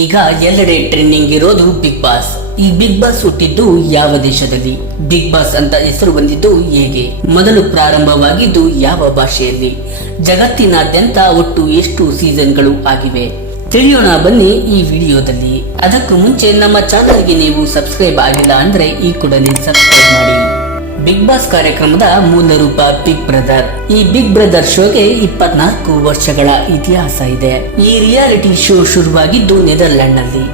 ಈಗ ಎಲ್ಲೆಡೆ ಟ್ರೆಂಡಿಂಗ್ ಇರೋದು ಬಿಗ್ ಬಾಸ್. ಈ ಬಿಗ್ ಬಾಸ್ ಹುಟ್ಟಿದ್ದು ಯಾವ ದೇಶದಲ್ಲಿ? ಬಿಗ್ ಬಾಸ್ ಅಂತ ಹೆಸರು ಬಂದಿದ್ದು ಹೇಗೆ? ಮೊದಲು ಪ್ರಾರಂಭವಾಗಿದ್ದು ಯಾವ ಭಾಷೆಯಲ್ಲಿ? ಜಗತ್ತಿನಾದ್ಯಂತ ಒಟ್ಟು ಎಷ್ಟು ಸೀಸನ್ಗಳು ಆಗಿವೆ? ತಿಳಿಯೋಣ ಬನ್ನಿ ಈ ವಿಡಿಯೋದಲ್ಲಿ. ಅದಕ್ಕೂ ಮುಂಚೆ ನಮ್ಮ ಚಾನಲ್ಗೆ ನೀವು ಸಬ್ಸ್ಕ್ರೈಬ್ ಆಗಿಲ್ಲ ಅಂದ್ರೆ ಈ ಕೂಡಲೇ ಸಬ್ಸ್ಕ್ರೈಬ್ ಮಾಡಿ. ಬಿಗ್ ಬಾಸ್ ಕಾರ್ಯಕ್ರಮದ ಮೂಲ ರೂಪ ಬಿಗ್ ಬ್ರದರ್. ಈ ಬಿಗ್ ಬ್ರದರ್ ಶೋಗೆ 24 ವರ್ಷಗಳ ಇತಿಹಾಸ ಇದೆ. ಈ ರಿಯಾಲಿಟಿ ಶೋ ಶುರುವಾಗಿದ್ದು ನೆದರ್ಲ್ಯಾಂಡ್ ನಲ್ಲಿ.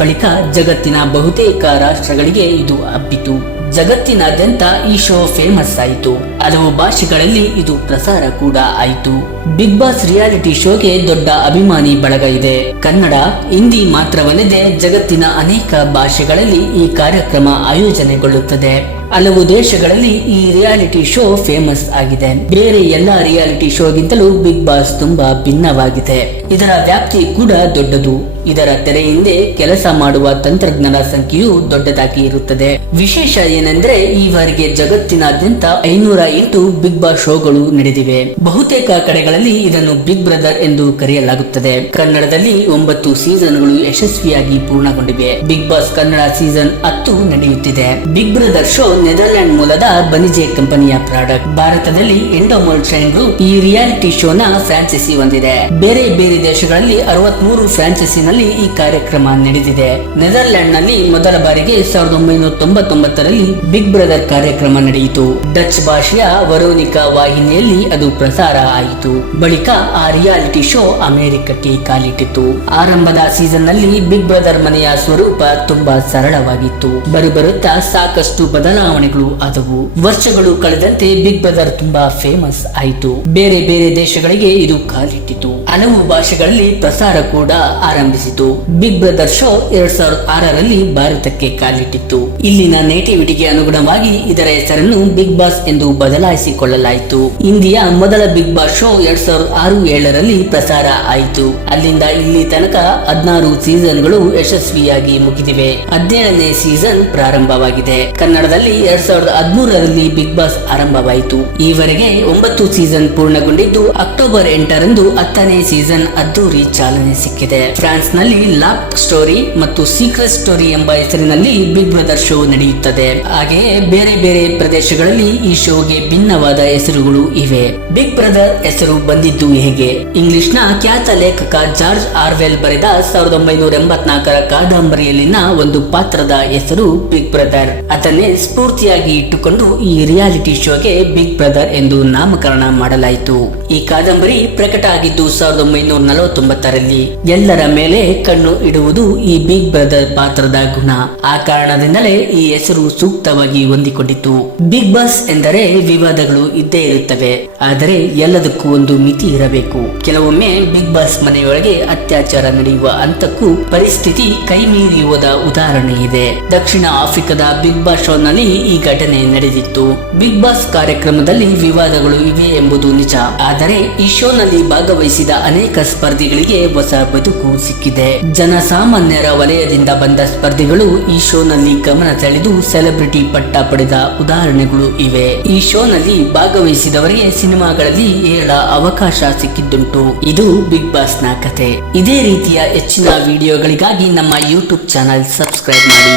ಬಳಿಕ ಜಗತ್ತಿನ ಬಹುತೇಕ ರಾಷ್ಟ್ರಗಳಿಗೆ ಇದು ಹಬ್ಬಿತು. ಜಗತ್ತಿನಾದ್ಯಂತ ಈ ಶೋ ಫೇಮಸ್ ಆಯಿತು. ಹಲವು ಭಾಷೆಗಳಲ್ಲಿ ಇದು ಪ್ರಸಾರ ಕೂಡ ಆಯಿತು. ಬಿಗ್ ಬಾಸ್ ರಿಯಾಲಿಟಿ ಶೋಗೆ ದೊಡ್ಡ ಅಭಿಮಾನಿ ಬಳಗ ಇದೆ. ಕನ್ನಡ, ಹಿಂದಿ ಮಾತ್ರವಲ್ಲದೆ ಜಗತ್ತಿನ ಅನೇಕ ಭಾಷೆಗಳಲ್ಲಿ ಈ ಕಾರ್ಯಕ್ರಮ ಆಯೋಜನೆಗೊಳ್ಳುತ್ತದೆ. ಹಲವು ದೇಶಗಳಲ್ಲಿ ಈ ರಿಯಾಲಿಟಿ ಶೋ ಫೇಮಸ್ ಆಗಿದೆ. ಬೇರೆ ಎಲ್ಲಾ ರಿಯಾಲಿಟಿ ಶೋಗಿಂತಲೂ ಬಿಗ್ ಬಾಸ್ ತುಂಬಾ ಭಿನ್ನವಾಗಿದೆ. ಇದರ ವ್ಯಾಪ್ತಿ ಕೂಡ ದೊಡ್ಡದು. ಇದರ ತೆರೆ ಹಿಂದೆ ಕೆಲಸ ಮಾಡುವ ತಂತ್ರಜ್ಞರ ಸಂಖ್ಯೆಯು ದೊಡ್ಡದಾಗಿ ಇರುತ್ತದೆ. ವಿಶೇಷ ಏನೆಂದ್ರೆ ಈವರೆಗೆ ಜಗತ್ತಿನಾದ್ಯಂತ 508 ಬಿಗ್ ಬಾಸ್ ಶೋಗಳು ನಡೆದಿವೆ. ಬಹುತೇಕ ಕಡೆಗಳಲ್ಲಿ ಇದನ್ನು ಬಿಗ್ ಬ್ರದರ್ ಎಂದು ಕರೆಯಲಾಗುತ್ತದೆ. ಕನ್ನಡದಲ್ಲಿ 9 ಸೀಸನ್ಗಳು ಯಶಸ್ವಿಯಾಗಿ ಪೂರ್ಣಗೊಂಡಿವೆ. ಬಿಗ್ ಬಾಸ್ ಕನ್ನಡ ಸೀಸನ್ 10 ನಡೆಯುತ್ತಿದೆ. ಬಿಗ್ ಬ್ರದರ್ ಶೋ ನೆದರ್ಲ್ಯಾಂಡ್ ಮೂಲದ ಬನಿಜೆ ಕಂಪನಿಯ ಪ್ರಾಡಕ್ಟ್. ಭಾರತದಲ್ಲಿ ಎಂಡೋಮೋಲ್ ಶೈನ್ ಗ್ರೂಪ್ ಈ ರಿಯಾಲಿಟಿ ಶೋನ ಫ್ರಾಂಚೈಸಿ ಹೊಂದಿದೆ. ಬೇರೆ ಬೇರೆ ದೇಶಗಳಲ್ಲಿ 63 ಫ್ರಾಂಚೈಸಿನಲ್ಲಿ ಈ ಕಾರ್ಯಕ್ರಮ ನಡೆದಿದೆ. ನೆದರ್ಲ್ಯಾಂಡ್ ನಲ್ಲಿ ಮೊದಲ ಬಾರಿಗೆ 1999ರಲ್ಲಿ ಬಿಗ್ ಬ್ರದರ್ ಕಾರ್ಯಕ್ರಮ ನಡೆಯಿತು. ಡಚ್ ಭಾಷೆಯ ವರೋನಿಕಾ ವಾಹಿನಿಯಲ್ಲಿ ಅದು ಪ್ರಸಾರ ಆಯಿತು. ಬಳಿಕ ಆ ರಿಯಾಲಿಟಿ ಶೋ ಅಮೆರಿಕಕ್ಕೆ ಕಾಲಿಟ್ಟಿತು. ಆರಂಭದ ಸೀಸನ್ ನಲ್ಲಿ ಬಿಗ್ ಬ್ರದರ್ ಮನೆಯ ಸ್ವರೂಪ ತುಂಬಾ ಸರಳವಾಗಿತ್ತು. ಬರುತ್ತಾ ಸಾಕಷ್ಟು ಬದಲಾವಣೆಗಳು ಆದವು. ವರ್ಷಗಳು ಕಳೆದಂತೆ ಬಿಗ್ ಬ್ರದರ್ ತುಂಬಾ ಫೇಮಸ್ ಆಯಿತು. ಬೇರೆ ಬೇರೆ ದೇಶಗಳಿಗೆ ಇದು ಕಾಲಿಟ್ಟಿತು. ಹಲವು ಭಾಷೆಗಳಲ್ಲಿ ಪ್ರಸಾರ ಕೂಡ ಆರಂಭಿಸಿತು. ಬಿಗ್ ಬ್ರದರ್ ಶೋ 2006ರಲ್ಲಿ ಭಾರತಕ್ಕೆ ಕಾಲಿಟ್ಟಿತ್ತು. ಇಲ್ಲಿನ ನೇಟಿವಿಟಿಗೆ ಅನುಗುಣವಾಗಿ ಇದರ ಹೆಸರನ್ನು ಬಿಗ್ ಬಾಸ್ ಎಂದು ಬದಲಾಯಿಸಿಕೊಳ್ಳಲಾಯಿತು. ಇಂಡಿಯಾ ಮೊದಲ ಬಿಗ್ ಬಾಸ್ ಶೋ 2006-07ರಲ್ಲಿ ಪ್ರಸಾರ ಆಯಿತು. ಅಲ್ಲಿಂದ ಇಲ್ಲಿ ತನಕ 16 ಸೀಸನ್ಗಳು ಯಶಸ್ವಿಯಾಗಿ ಮುಗಿದಿವೆ. 17ನೇ ಸೀಸನ್ ಪ್ರಾರಂಭವಾಗಿದೆ. ಕನ್ನಡದಲ್ಲಿ 2013ರಲ್ಲಿ ಬಿಗ್ ಬಾಸ್ ಆರಂಭವಾಯಿತು. ಈವರೆಗೆ 9 ಸೀಸನ್ ಪೂರ್ಣಗೊಂಡಿದ್ದು ಅಕ್ಟೋಬರ್ 8ರಂದು 10ನೇ ಸೀಸನ್ ಅದ್ದೂರಿ ಚಾಲನೆ ಸಿಕ್ಕಿದೆ. ಫ್ರಾನ್ಸ್ ನಲ್ಲಿ ಲಾಕ್ ಸ್ಟೋರಿ ಮತ್ತು ಸೀಕ್ರೆಟ್ ಸ್ಟೋರಿ ಎಂಬ ಹೆಸರಿನಲ್ಲಿ ಬಿಗ್ ಬ್ರದರ್ ಶೋ ನಡೆಯುತ್ತದೆ. ಹಾಗೆಯೇ ಬೇರೆ ಬೇರೆ ಪ್ರದೇಶಗಳಲ್ಲಿ ಈ ಶೋಗೆ ಭಿನ್ನವಾದ ಹೆಸರುಗಳು ಇವೆ. ಬಿಗ್ ಬ್ರದರ್ ಹೆಸರು ಬಂದಿದ್ದು ಹೇಗೆ? ಇಂಗ್ಲಿಷ್ ನ ಖ್ಯಾತ ಲೇಖಕ ಜಾರ್ಜ್ ಆರ್ವೆಲ್ ಬರೆದ 1984ರ ಕಾದಂಬರಿಯಲ್ಲಿನ ಒಂದು ಪಾತ್ರದ ಹೆಸರು ಬಿಗ್ ಬ್ರದರ್. ಅದನ್ನೇ ಸ್ಫೂರ್ತಿಯಾಗಿ ಇಟ್ಟುಕೊಂಡು ಈ ರಿಯಾಲಿಟಿ ಶೋಗೆ ಬಿಗ್ ಬ್ರದರ್ ಎಂದು ನಾಮಕರಣ ಮಾಡಲಾಯಿತು. ಈ ಕಾದಂಬರಿ ಪ್ರಕಟ ಆಗಿದ್ದು 1949ರಲ್ಲಿ. ಎಲ್ಲರ ಮೇಲೆ ಕಣ್ಣು ಇಡುವುದು ಈ ಬಿಗ್ ಬ್ರದರ್ ಪಾತ್ರದ ಗುಣ. ಆ ಕಾರಣದಿಂದಲೇ ಈ ಹೆಸರು ಸೂಕ್ತವಾಗಿ ಹೊಂದಿಕೊಂಡಿತು. ಬಿಗ್ ಬಾಸ್ ಎಂದರೆ ವಿವಾದಗಳು ಇದ್ದೇ ಇರುತ್ತವೆ. ಆದರೆ ಎಲ್ಲದಕ್ಕೂ ಒಂದು ಮಿತಿ ಇರಬೇಕು. ಕೆಲವೊಮ್ಮೆ ಬಿಗ್ ಬಾಸ್ ಮನೆಯೊಳಗೆ ಅತ್ಯಾಚಾರ ನಡೆಯುವ ಹಂತಕ್ಕೂ ಪರಿಸ್ಥಿತಿ ಕೈಮೀರಿ ಹೋದ ಉದಾಹರಣೆ ಇದೆ. ದಕ್ಷಿಣ ಆಫ್ರಿಕಾದ ಬಿಗ್ ಬಾಸ್ ಶೋ ನಲ್ಲಿ ಈ ಘಟನೆ ನಡೆದಿತ್ತು. ಬಿಗ್ ಬಾಸ್ ಕಾರ್ಯಕ್ರಮದಲ್ಲಿ ವಿವಾದಗಳು ಇವೆ ಎಂಬುದು ನಿಜ. ಆದರೆ ಈ ಶೋ ನಲ್ಲಿ ಭಾಗವಹಿಸಿದ ಅನೇಕ ಸ್ಪರ್ಧಿಗಳಿಗೆ ಹೊಸ ಬದುಕು ಸಿಕ್ಕಿದೆ. ಜನಸಾಮಾನ್ಯರ ವಲಯದಿಂದ ಬಂದ ಸ್ಪರ್ಧಿಗಳು ಈ ಶೋ ನಲ್ಲಿ ಗಮನ ಸೆಳೆದು ಸೆಲೆಬ್ರಿಟಿ ಪಟ್ಟ ಪಡೆದ ಉದಾಹರಣೆಗಳು ಇವೆ. ಈ ಶೋ ನಲ್ಲಿ ಭಾಗವಹಿಸಿದವರಿಗೆ ಸಿನಿಮಾಗಳಲ್ಲಿ ಹೇಳ ಅವಕಾಶ ಸಿಕ್ಕಿದ್ದುಂಟು. ಇದು ಬಿಗ್ ಬಾಸ್ ನ ಕಥೆ. ಇದೇ ರೀತಿಯ ಹೆಚ್ಚಿನ ವಿಡಿಯೋಗಳಿಗಾಗಿ ನಮ್ಮ ಯೂಟ್ಯೂಬ್ ಚಾನಲ್ ಸಬ್ಸ್ಕ್ರೈಬ್ ಮಾಡಿ.